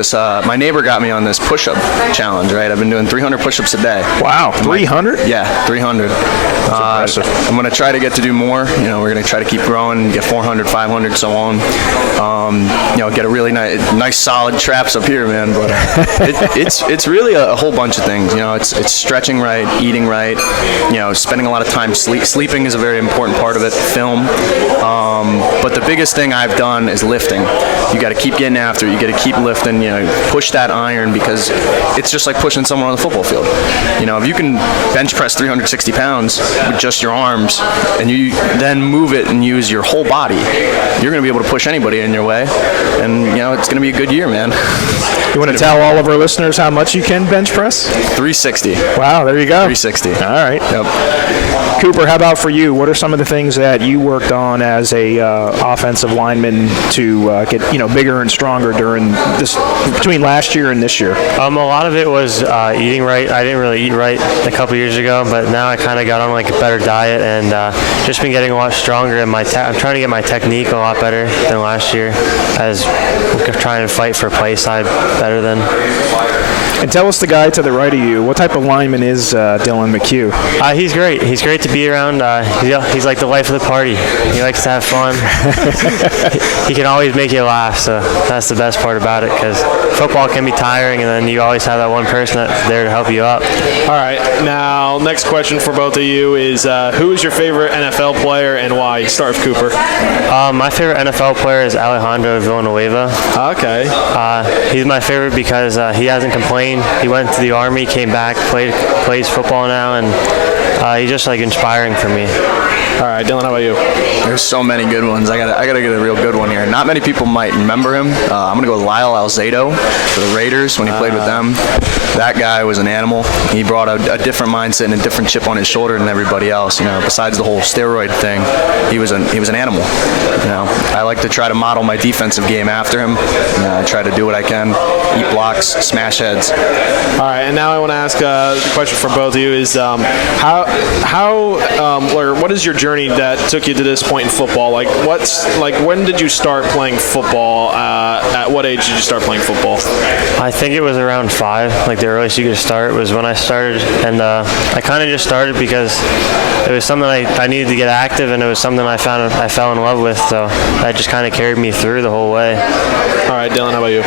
My neighbor got me on this push-up challenge, right? I've been doing 300 push-ups a day. Wow, 300? Yeah, 300. I'm going to try to get to do more. We're going to try to keep growing, get 400, 500, so on. Get a really nice solid traps up here, man. But it's really a whole bunch of things. It's stretching right, eating right. Spending a lot of time sleeping is a very important part of it. Film. But the biggest thing I've done is lifting. You got to keep getting after it. You got to keep lifting. Push that iron, because it's just like pushing someone on the football field. If you can bench press 360 pounds with just your arms, and you then move it and use your whole body, you're going to be able to push anybody in your way, and it's going to be a good year, man. You want to tell all of our listeners how much you can bench press? 360. Wow, there you go. 360. All right. Yep. Cooper, how about for you? What are some of the things that you worked on as a offensive lineman to get bigger and stronger between last year and this year? A lot of it was eating right. I didn't really eat right a couple years ago, but now I kind of got on a better diet, and just been getting a lot stronger. And I'm trying to get my technique a lot better than last year, as I'm trying to fight for play side better than. And tell us the guy to the right of you. What type of lineman is Dylan McHugh? He's great. He's great to be around. He's like the life of the party. He likes to have fun. He can always make you laugh, so that's the best part about it, because football can be tiring, and then you always have that one person that's there to help you up. All right. Now, next question for both of you is, who is your favorite NFL player and why? Start with Cooper. My favorite NFL player is Alejandro Villanueva. Okay. He's my favorite because he hasn't complained. He went to the Army, came back, plays football now, and he's just inspiring for me. All right, Dylan, how about you? There's so many good ones. I gotta get a real good one here. Not many people might remember him. I'm gonna go with Lyle Alzado for the Raiders when he played with them. That guy was an animal. He brought a different mindset and a different chip on his shoulder than everybody else. Besides the whole steroid thing, he was an animal. I like to try to model my defensive game after him. I try to do what I can, eat blocks, smash heads. All right, and now I want to ask the question for both of you is what is your journey that took you to this point in football? When did you start playing football? At what age did you start playing football? I think it was around 5. The earliest you could start was when I started, and I kind of just started because it was something I needed to get active, and it was something I fell in love with, so that just kind of carried me through the whole way. All right, Dylan, how about you?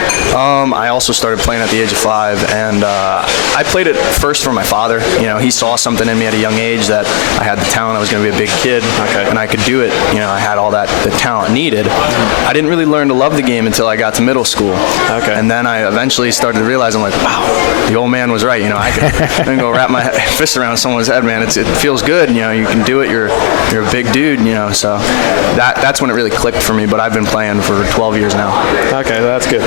I also started playing at the age of 5, and I played it first for my father. He saw something in me at a young age that I had the talent. I was going to be a big kid, and I could do it. I had all the talent needed. I didn't really learn to love the game until I got to middle school. Okay. And then I eventually started to realize, I'm like, wow, the old man was right. I can go wrap my fist around someone's head, man. It feels good. You can do it. You're a big dude. So that's when it really clicked for me. But I've been playing for 12 years now. Okay, that's good.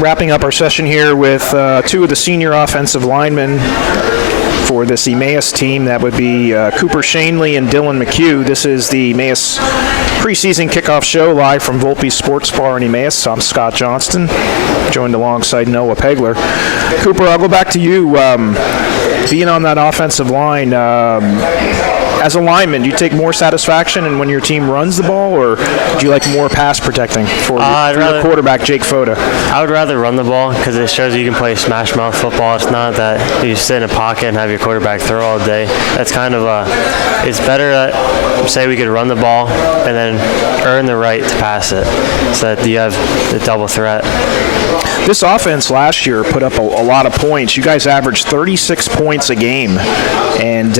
Wrapping up our session here with two of the senior offensive linemen for this Emmaus team. That would be Cooper Schoenly and Dylan McHugh. This is the Emmaus preseason kickoff show live from Volpe's Sports Bar in Emmaus. I'm Scott Johnston, joined alongside Noah Pegler. Cooper, I'll go back to you. Being on that offensive line, as a lineman, do you take more satisfaction in when your team runs the ball, or do you like more pass protecting for your quarterback, Jake Fotta? I would rather run the ball because it shows you can play smash mouth football. It's not that you sit in a pocket and have your quarterback throw all day. That's kind of it's better that, say, we could run the ball and then earn the right to pass it so that you have the double threat. This offense last year put up a lot of points. You guys averaged 36 points a game, and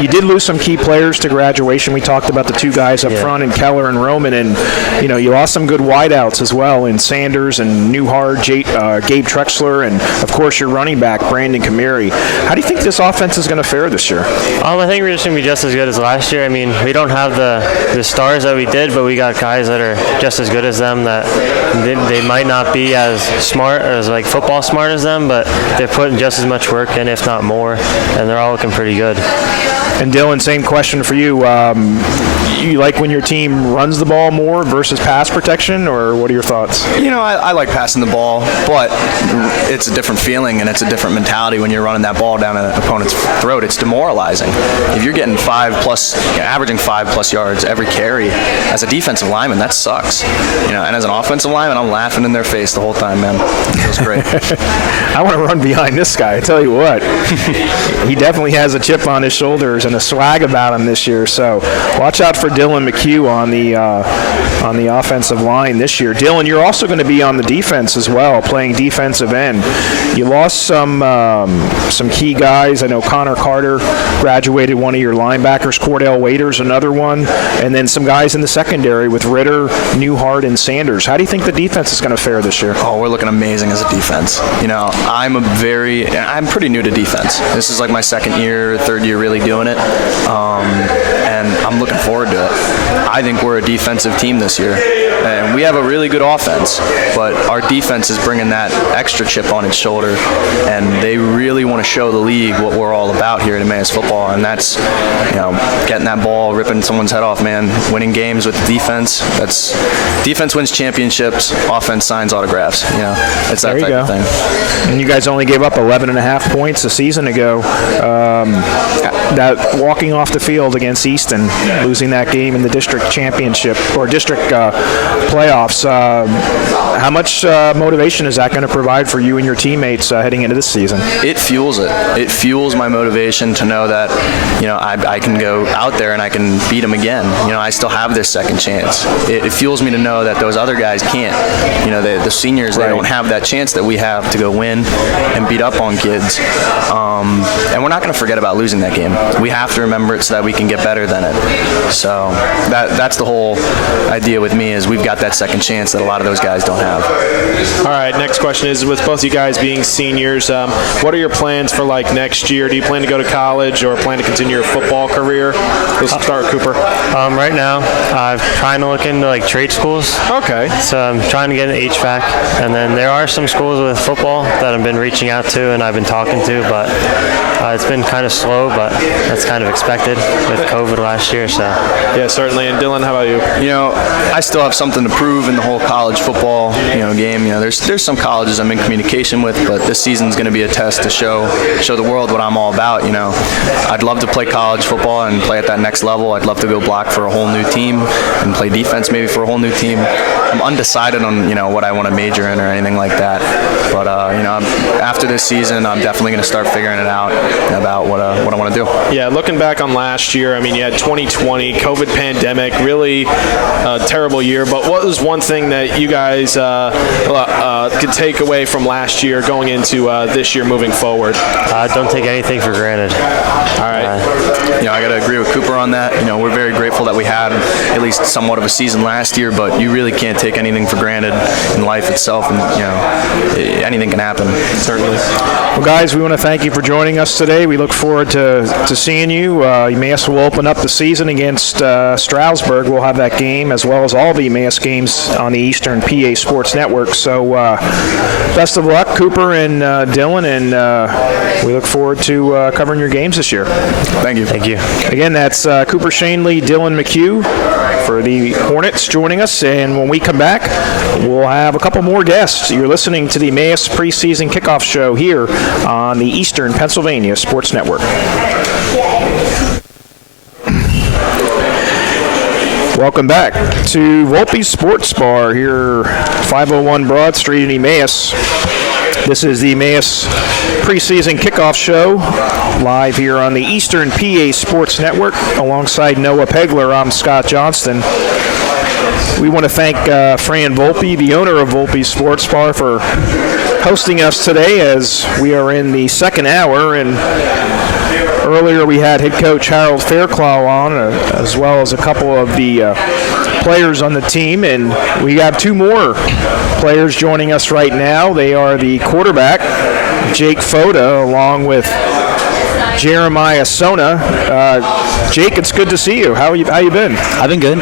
you did lose some key players to graduation. We talked about the two guys up front, and Keller and Roman, and you lost some good wideouts as well in Sanders and Newhart, Gabe Trexler, and of course your running back Brandon Kamiri. How do you think this offense is going to fare this year? I think we're just going to be just as good as last year. I mean, we don't have the stars that we did, but we got guys that are just as good as them. That they might not be as smart as football smart as them, but they're putting just as much work in, if not more, and they're all looking pretty good. And Dylan, same question for you. You like when your team runs the ball more versus pass protection, or what are your thoughts? I like passing the ball, but it's a different feeling and it's a different mentality when you're running that ball down an opponent's throat. It's demoralizing. If you're getting averaging 5+ yards every carry as a defensive lineman, that sucks. And as an offensive lineman, I'm laughing in their face the whole time, man. It feels great. I want to run behind this guy. I tell you what, he definitely has a chip on his shoulders and a swag about him this year. So watch out for Dylan McHugh on the offensive line this year. Dylan, you're also going to be on the defense as well, playing defensive end. You lost some key guys. I know Connor Carter graduated, one of your linebackers. Cordell Waiter's another one, and then some guys in the secondary with Ritter, Newhart, and Sanders. How do you think the defense is going to fare this year? Oh, we're looking amazing as a defense. I'm pretty new to defense. This is like my third year really doing it, and I'm looking forward to it. I think we're a defensive team this year, and we have a really good offense, but our defense is bringing that extra chip on its shoulder, and they really want to show the league what we're all about here at Emmaus football, and that's getting that ball, ripping someone's head off, man, winning games with defense. Defense wins championships, offense signs autographs. It's that type of thing. And you guys only gave up 11.5 points a season ago. That walking off the field against Easton, losing that game in the district championship or district playoffs. How much motivation is that going to provide for you and your teammates heading into this season? It fuels it. It fuels my motivation to know that I can go out there and I can beat them again. I still have this second chance. It fuels me to know that those other guys can't. The seniors, they don't have that chance that we have to go win and beat up on kids. And we're not going to forget about losing that game. We have to remember it so that we can get better than it. So that's the whole idea with me, is we've got that second chance that a lot of those guys don't have. All right, next question is, with both you guys being seniors, what are your plans for next year? Do you plan to go to college or plan to continue your football career? Let's start with Cooper. Right now, I'm trying to look into trade schools. Okay. So I'm trying to get an HVAC, and then there are some schools with football that I've been reaching out to and I've been talking to, but it's been kind of slow, but that's kind of expected with COVID last year. So yeah, certainly. And Dylan, how about you? I still have something to prove in the whole college football game. There's some colleges I'm in communication with, but this season's going to be a test to show the world what I'm all about. I'd love to play college football and play at that next level. I'd love to go block for a whole new team and play defense maybe for a whole new team. I'm undecided on what I want to major in or anything like that. But after this season, I'm definitely going to start figuring it out about what I want to do. Yeah, looking back on last year, you had 2020, COVID pandemic, really terrible year. But what was one thing that you guys could take away from last year going into this year moving forward? Don't take anything for granted. All right. I got to agree with Cooper on that. We're very grateful that we had at least somewhat of a season last year, but you really can't take anything for granted in life itself, and anything can happen. Certainly. Well, guys, we want to thank you for joining us today. We look forward to seeing you. Emmaus will open up the season against Stroudsburg. We'll have that game as well as all the Emmaus games on the Eastern PA Sports Network. So best of luck, Cooper and Dylan, and we look forward to covering your games this year. Thank you. Thank you. Again, that's Cooper Schoenly, Dylan McHugh for the Hornets joining us, and when we come back, we'll have a couple more guests. You're listening to the Emmaus preseason kickoff show here on the Eastern Pennsylvania Sports Network. Welcome back to Volpe's Sports Bar here, 501 Broad Street in Emmaus. This is the Emmaus preseason kickoff show, live here on the Eastern PA Sports Network. Alongside Noah Pegler, I'm Scott Johnston. We want to thank Fran Volpe, the owner of Volpe's Sports Bar, for hosting us today as we are in the second hour. And earlier we had head coach Harold Fairclough on, as well as a couple of the players on the team, and we have two more players joining us right now. They are the quarterback, Jake Fotta, along with Jeramiah Sona. Jake, it's good to see you. How you been? I've been good.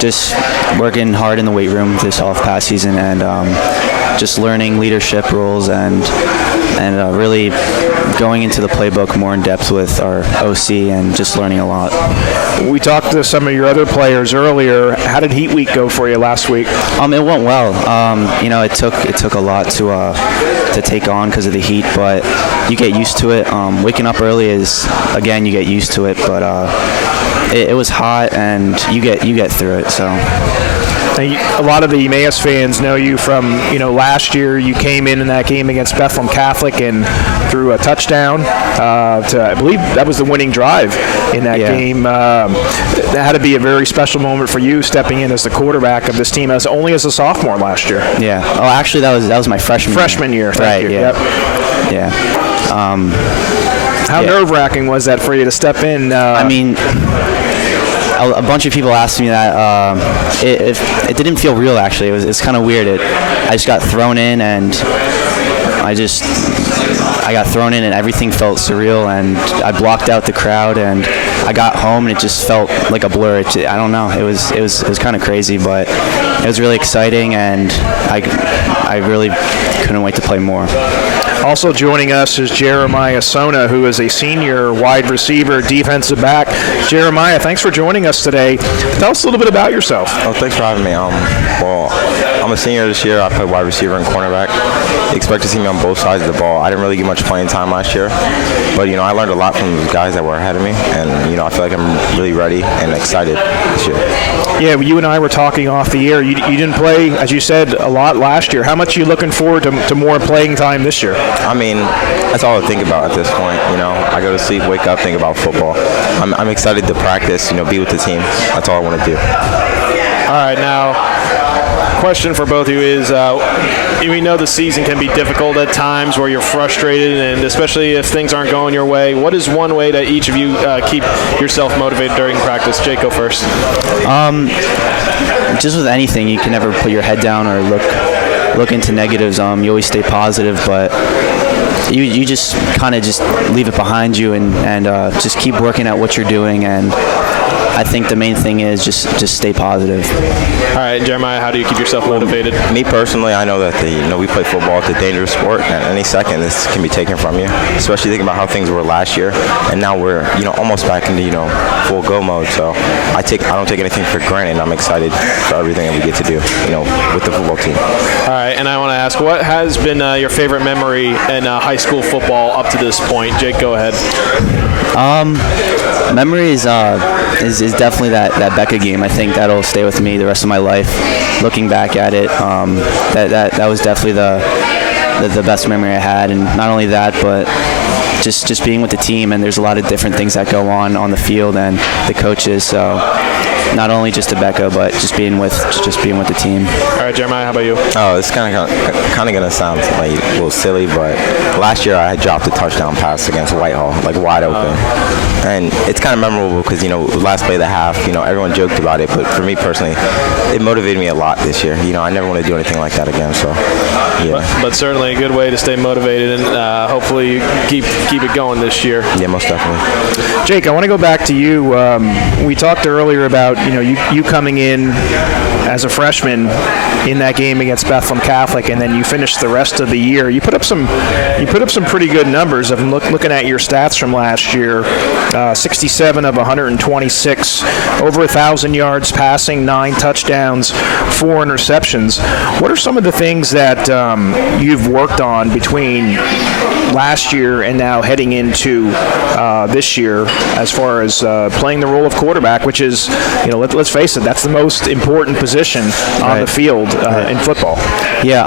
Just working hard in the weight room this past season, and just learning leadership roles and really going into the playbook more in depth with our OC and just learning a lot. We talked to some of your other players earlier. How did Heat Week go for you last week? It went well. It took a lot to take on because of the heat, but you get used to it. Waking up early is, again, you get used to it, but it was hot and you get through it. So. A lot of the Emmaus fans know you from, last year you came in that game against Bethlehem Catholic and threw a touchdown I believe that was the winning drive in that game. That had to be a very special moment for you stepping in as the quarterback of this team only as a sophomore last year. Yeah. Oh, actually, that was my freshman year. Thank you. Yeah. Yep. Yeah. How nerve-wracking was that for you to step in? A bunch of people asked me that. It didn't feel real, actually. It's kind of weird. I just got thrown in, and I got thrown in, and everything felt surreal, and I blocked out the crowd, and I got home, and it just felt like a blur. I don't know. It was kind of crazy, but it was really exciting, and I really couldn't wait to play more. Also joining us is Jeramiah Sona, who is a senior wide receiver, defensive back. Jeramiah, thanks for joining us today. Tell us a little bit about yourself. Oh, thanks for having me. Well, I'm a senior this year. I play wide receiver and cornerback. You expect to see me on both sides of the ball. I didn't really get much playing time last year, but I learned a lot from the guys that were ahead of me, and I feel like I'm really ready and excited this year. Yeah, you and I were talking off the air. You didn't play, as you said, a lot last year. How much are you looking forward to more playing time this year? That's all I think about at this point. I go to sleep, wake up, think about football. I'm excited to practice, be with the team. That's all I want to do. All right, now, question for both of you is, we know the season can be difficult at times where you're frustrated, and especially if things aren't going your way. What is one way that each of you keep yourself motivated during practice? Jake, go first. Just with anything, you can never put your head down or look into negatives. You always stay positive, but you just kind of just leave it behind you and just keep working at what you're doing. And I think the main thing is just stay positive. All right, Jeremiah, how do you keep yourself motivated? Me personally, I know that we play football. It's a dangerous sport, and any second this can be taken from you. Especially thinking about how things were last year, and now we're almost back into full go mode. So I don't take anything for granted. I'm excited for everything that we get to do with the football team. All right, and I want to ask, what has been your favorite memory in high school football up to this point? Jake, go ahead. Memory is definitely that Becca game. I think that'll stay with me the rest of my life. Looking back at it, that was definitely the best memory I had, and not only that, but just being with the team. And there's a lot of different things that go on the field and the coaches. So not only just to Becca, but just being with the team. All right, Jeremiah, how about you? Oh, it's kind of gonna sound like a little silly, but last year I had dropped a touchdown pass against Whitehall, wide open, and it's kind of memorable because last play of the half, everyone joked about it, but for me personally, it motivated me a lot this year. I never want to do anything like that again. So, yeah. But certainly a good way to stay motivated, and hopefully you keep it going this year. Yeah, most definitely. Jake, I want to go back to you. We talked earlier about you coming in as a freshman in that game against Bethlehem Catholic, and then you finished the rest of the year. You put up some pretty good numbers. I'm looking at your stats from last year. 67 of 126, over 1,000 yards passing, 9 touchdowns, 4 interceptions. What are some of the things that you've worked on between last year and now heading into this year as far as playing the role of quarterback, which is, let's face it, that's the most important position on the field in football? Yeah.